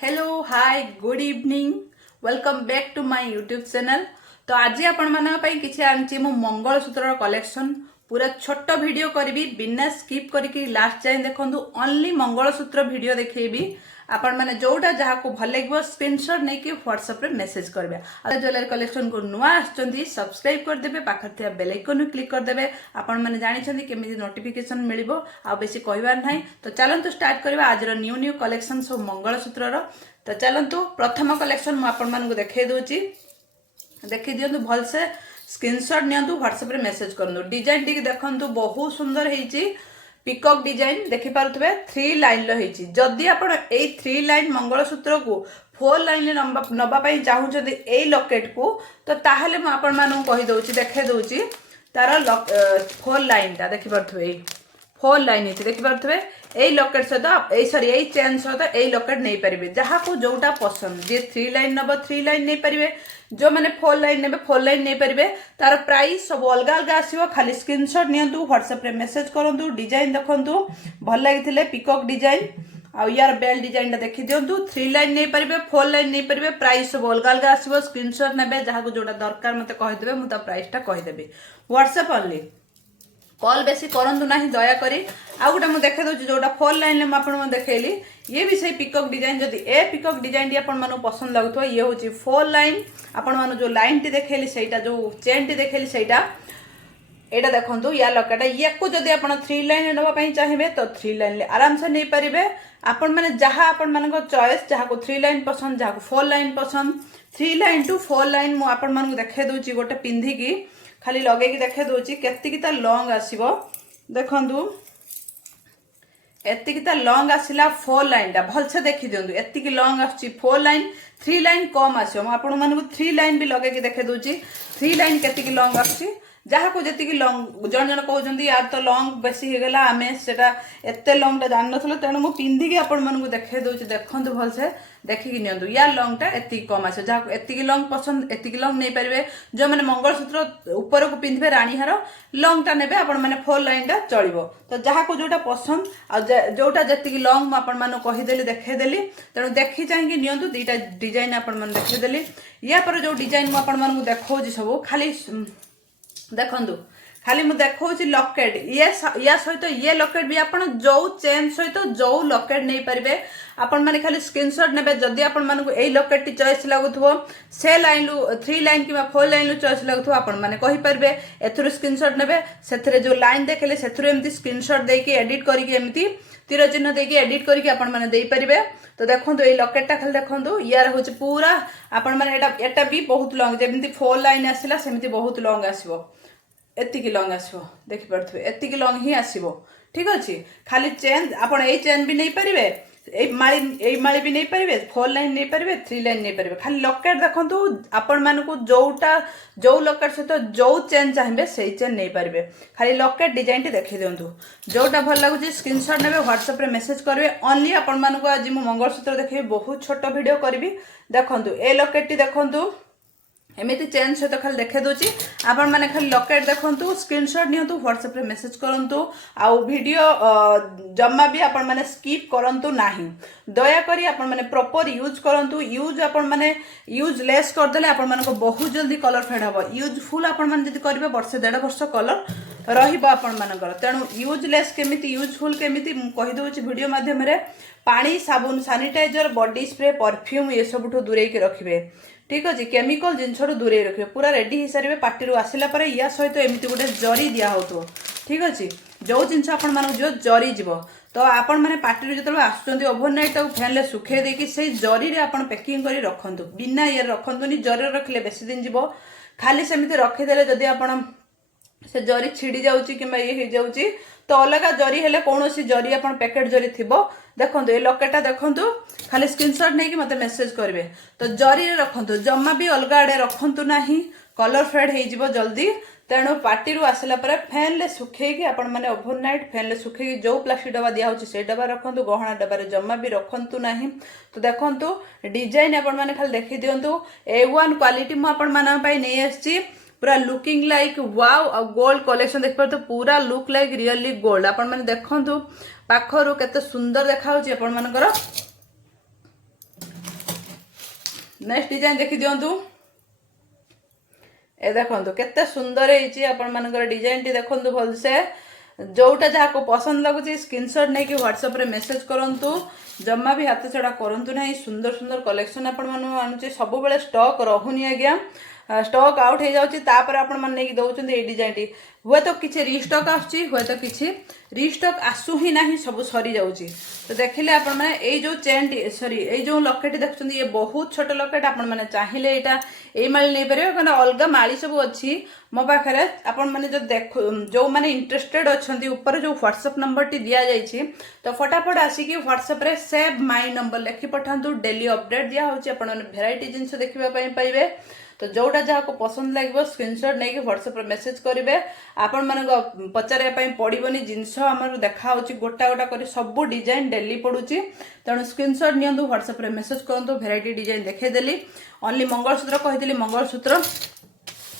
Hello hi good evening welcome back to my YouTube channel. तो आज आपण मानक किसी आनी मु मंगलसूत्र कलेक्शन पूरा छोट वीडियो करी बिना स्किप करके लास्ट जाए देखूँ। ओनली मंगलसूत्र वीडियो देखेबी आपण मैंने जोटा जहाँ को भल लगे स्क्रीनशॉट नहीं कि व्हाट्सएप रे मेसेज करेंगे। ज्वेलरी कलेक्शन को नुआ आसुँच सब्सक्राइब करदे पाखे बेल आइकन क्लिक करदे। आपण मैंने जानते केमी नोटिफिकेशन मिल आ बेसी कहबार ना। तो चलतु स्टार्ट करवा आज न्यू न्यू कलेक्शन सब मंगलसूत्र। तो चलतु प्रथम कलेक्शन मुझे देखे दूची देखी दिंतु भलसे स्क्रीनशॉट नियंतु व्हाट्सएप रे मेसेज करंतु। डिजाइन टी देखंतु बहुत सुंदर हेची पिकॉक डिजाइन देखि पारुथबे 3 लाइन लो हेची। जदि आपण ए 3 लाइन मंगलसूत्र को 4 लाइन नबा पई चाहउछथि ए लॉकेट को तो ताहले म आपण मानु कहि दउची देखे दउची तार 4 लाइन ता देखि पारुथबे 4 लाइन हेची देखि पारुथबे ए लॉकेट सहित ए सॉरी ए चेन सहित ए लॉकेट नहीं पारिबे जहाँ को जोटा पसंद जे 3 लाइन नब 3 लाइन नहीं पारिबे जो मैंने 4 लाइन ने 4 लाइन नहीं पारे तार प्राइस सब अलग अलग आसो। खाली स्क्रीनशॉट नियंतु व्हाट्सएप रे मेसेज करंतु। डिजाइन देखंतु भल लगी पिकॉक डिजाइन आ यार बेल डिजाइन देखी दिंतु। 3 लाइन नहीं पारे 4 लाइन नहीं पारे प्राइस सब अलग अलग आसो। स्क्रीनशॉट ने जहाँ को जोटा दरकार मत कहीदेवे मुझे प्राइसटा कहीदेवी। व्हाट्सएप ओनली कॉल बेसी करंतु नाही दया करी। आ गोटे मुझे देखे दूसरी जोटा 4 लाइन में आपको देखली ये भी सही पिकॉक डिजाइन। जदि ए पिकॉक डिजाइन टी आपण पसंद लगुवा ये हूँ 4 लाइन आपण जो लाइन टी देखली सहीटा जो चेन टी देखली सहीटा एटा देखंतु या लकेटा ये को जदि आपण 3 लाइन नबा चाहिए तो 3 लाइन आराम से नहीं पारे। आपण माने जहाँ आपण मान चॉइस जहाँ को 3 लाइन पसंद जहाँ को 4 लाइन पसंद 3 लाइन टू 4 लाइन मु आपण मानक देखे दूची गोटे पिंधिकी खाली लगे देखे दूची केतिकी ता लॉन्ग आसीबो देखंतु एतिकी ता लॉन्ग आसिला 4 लाइन टा भल से देखि दियंतु। एतिकी लॉन्ग आछि 4 लाइन 3 लाइन कम आसियो। म आपण मानकु 3 लाइन भी लगे देखे दूची 3 लाइन केतिकी लॉन्ग आछि जहाँ को जी लंग जन जन कहते यार तो लंग बेसी हो गला आम से एत लंगटा जान ना तेणु मुझे पिंधिकी आपण मानक देखे दूसरी देखूँ भलसे देखिकी नियंतु। यार लंगटा एति कम आस जहाँ एति लंग पसंद एति लंग नहीं पारे। जो मैंने मंगलसूत्र ऊपर को पिंधे राणीहार लंगटा ने आपण मैंने 4 लाइन टा चलो। तो जहाँ को जोटा पसंद आ जोटा जी लंग मुझे कहीदेली देखीदेली तेणु देखी चाहिए नियंतु। दुईटा डिजाइन आपण देखीदेली या पर जो डिजाइन मुझे देखा सब खाली देखंतु खाली मु देखौछि लॉकेट या सहित ये लॉकेट भी आपण जो चेन सहित जो लॉकेट नहीं पारे। आपण माने खाली स्क्रीनशॉट नेबे जदि आपण मानकु एई लॉकेट टी चॉइस लागुथबो से लाइन 3 लाइन कि 4 लाइन चॉइस लागुथबो आपण माने कहि परबे एथुर स्क्रीनशॉट नेबे सेथरे जो लाइन देखले सेथुर एमती स्क्रीनशॉट देकी एडिट करके एमती तीर चिन्ह देकी एडिट करके आपण माने देई परिबे। तो देखंतु एई लॉकेटटा खाली देखंतु यार होछि पूरा आपण माने एटा भी बहुत लॉन्ग जेमती 4 लाइन आसिला सेमती बहुत लॉन्ग आसीबो एतिकी लॉन्ग आसो देखि पारथबे एतिकी लॉन्ग ही आसीबो। ठीक अछि खाली चेन आपण ए चेन भी नहीं पारिबे ए माली भी नहीं पारिबे 4 लाइन नहीं पारिबे 3 लाइन नहीं पारिबे। खाली लॉकेट देखंतु आपण मानकु जोटा जो लॉकेट सहित जो चेन चाहिए से चेन नहीं पारिबे। खाली लॉकेट डिजाइन टी देखि दियंतु जोटा भल लागुची स्क्रीनशॉट नेबे व्हाट्सएप रे मेसेज करबे। ओनली आपण मानकु आज मु मंगलसूत्र देखिबे बहुत छोट वीडियो करबी। देखंतु ए लॉकेट टी देखंतु एमती चेन सहित खाली देखे दूची आपण माने खाली लॉकेट देखंतु स्क्रीनशॉट नियंतु व्हाट्सएप रे मेसेज करंतु। आ वीडियो जम्मा भी आपण माने स्किप करंतु नाही दया करी आपण माने प्रॉपर यूज करंतु। यूज आपण माने यूज लेस कर देले आपण मानको बहुत जल्दी कलर फेड हबो। यूजफुल आपण माने जदि करबे वर्ष 1.5 वर्ष कलर रहिबो आपण मानकर। तेणु यूजलेस केमिति यूजफुल केमिति कहि दोछि वीडियो माध्यम रे पानी साबुन सैनिटाइजर बॉडी स्प्रे परफ्यूम ये सबठो दूरे के रखिबे। ठीक अच्छे केमिकल जिनस दूरे रखिए पूरा रेडी हो सारे पार्टी आसला या सहित एमती गोटे जरी दिया हो। ठीक अच्छे जो जिनस आपण मान जो जरी जीव तो आपण मैंने पार्टी जो आसुँच ओभरनाइट फैन सुखे देकी से जरी आपण पैकिंग कर रखु बिना ये रखुनि जरी रखिले बेसी दिन जीव। खाली सेमती रखीदे जदि आपण से जरी छिड़ी जाऊँगी कि ये हो जाऊँगी तो अलग जरी हेले कौन जरी आप पैकेट जरी थी देखो ये लॉकेटा देखो खाली स्क्रीनशॉट नहीं कि मत मेसेज करेंगे। तो जरी रखु जमा भी अलग आड़े रखु ना कलर फेड हो जल्दी। तेणु पार्टी आसला फैन ले सुखे आपण मैंने ओभरनाइट फैन ले सुखे जो प्लास्टिक डब्बा दिया से डब्बा रखु गहना डब्बार जमा भी रखु ना। तो देखो डिजाइन आपण मैंने खाली देखी दिंतु A1 क्वालिटी मुझे नहीं आसी पूरा लुकिंग लाइक वाव आ गोल्ड कलेक्शन देख पारे। तो पूरा लुक लाइक रियली गोल्ड आपण मैंने देखंतु पाखरु केते सुंदर देखा होची आपण मानकर नेक्स्ट डिजाइन देखि दियंतु ए देखंतु केते सुंदर हेची आपण मानकर डिजाइन टी देखंतु भलसे जोटा जहाँ को पसंद लगुच स्क्रीनशॉट नहीं कि व्हाट्सएप रे मेसेज करंतु जम्मा भी हाथ छड़ा करंतु नहीं सुंदर सुंदर कलेक्शन आपण मानु आनुचे सब बेले स्टॉक रहुनी आज्ञा स्टॉक आउट हो जाउची तापर आपण मन नहीं दउचंदी ए डिजाइन टी हुए तो किछि रीस्टॉक आछी हुए तो किछि रीस्टॉक आसु ही नाही सब सरी जाउची तो देखिले आपण माने ए जो चेन टी सॉरी ए जो लकेट देखुचंदी ये बहुत छोट लकेट आपण माने चाहिले एटा ए माली नै परियो कना अलगा माली सब अछि मो पाखरे आपण माने जो देख जो माने इंटरेस्टेड अछंती ऊपर जो व्हाट्सएप नंबर टी दिया जाइछि तो फटाफट आसी कि व्हाट्सएप रे सेव माय नंबर लिखि पठांतु डेली अपडेट दिया होछि आपण माने भेराइटी जिंस देखिबा पई पाइबे तो जोटा जहाँ को पसंद लगे स्क्रीनशॉट नहीं कि व्हाट्सएप मेसेज करेंगे आपण मान पचारे पड़ोनी जिनस आम देखा गोटा गोटा कर सब डिजाइन डेली पड़ुची तेणु स्क्रीनशॉट नियंतु व्हाट्सएप मेसेज करूँ भेराइटी डिजाइन देखीदेली ओनली मंगलसूत्र कही मंगलसूत्र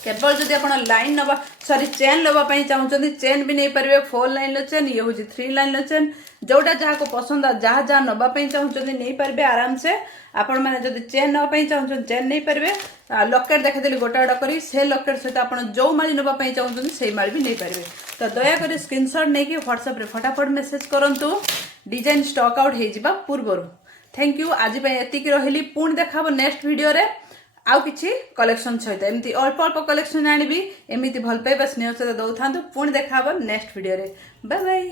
केवल जदि आप लाइन नवा सॉरी चेन लवाई चाहते चेन भी नहीं पारे 4 लाइन चेन ये हूँ 3 लाइन चेन जोटा जहाँ को पसंद जहाँ जहाँ नवाई चाहते नहीं पारे आराम से आपण मैंने जब चेन नापी चाहते चेन नहीं पारे लकेट देखीदेली गोटा गोटा कर से लकेट सहित आप जो माली नापी चाहते से माली भी नहीं पारे तो दयाकोरी स्क्रीनशॉट नहीं कि व्हाट्सएप रे फटाफट मेसेज करूँ डिजाइन स्टॉक आउट हो पूर्वर थैंक यू आज एतिक रही पुणी देखा नेक्स्ट वीडियो रे आउ किछि कलेक्शन सहित एमती अल्प अल्प कलेक्शन आनिबी एमती भल पाइबा स्नेह सहित दौथा पुणी देखा नेक्स्ट वीडियो रे बाय बाय।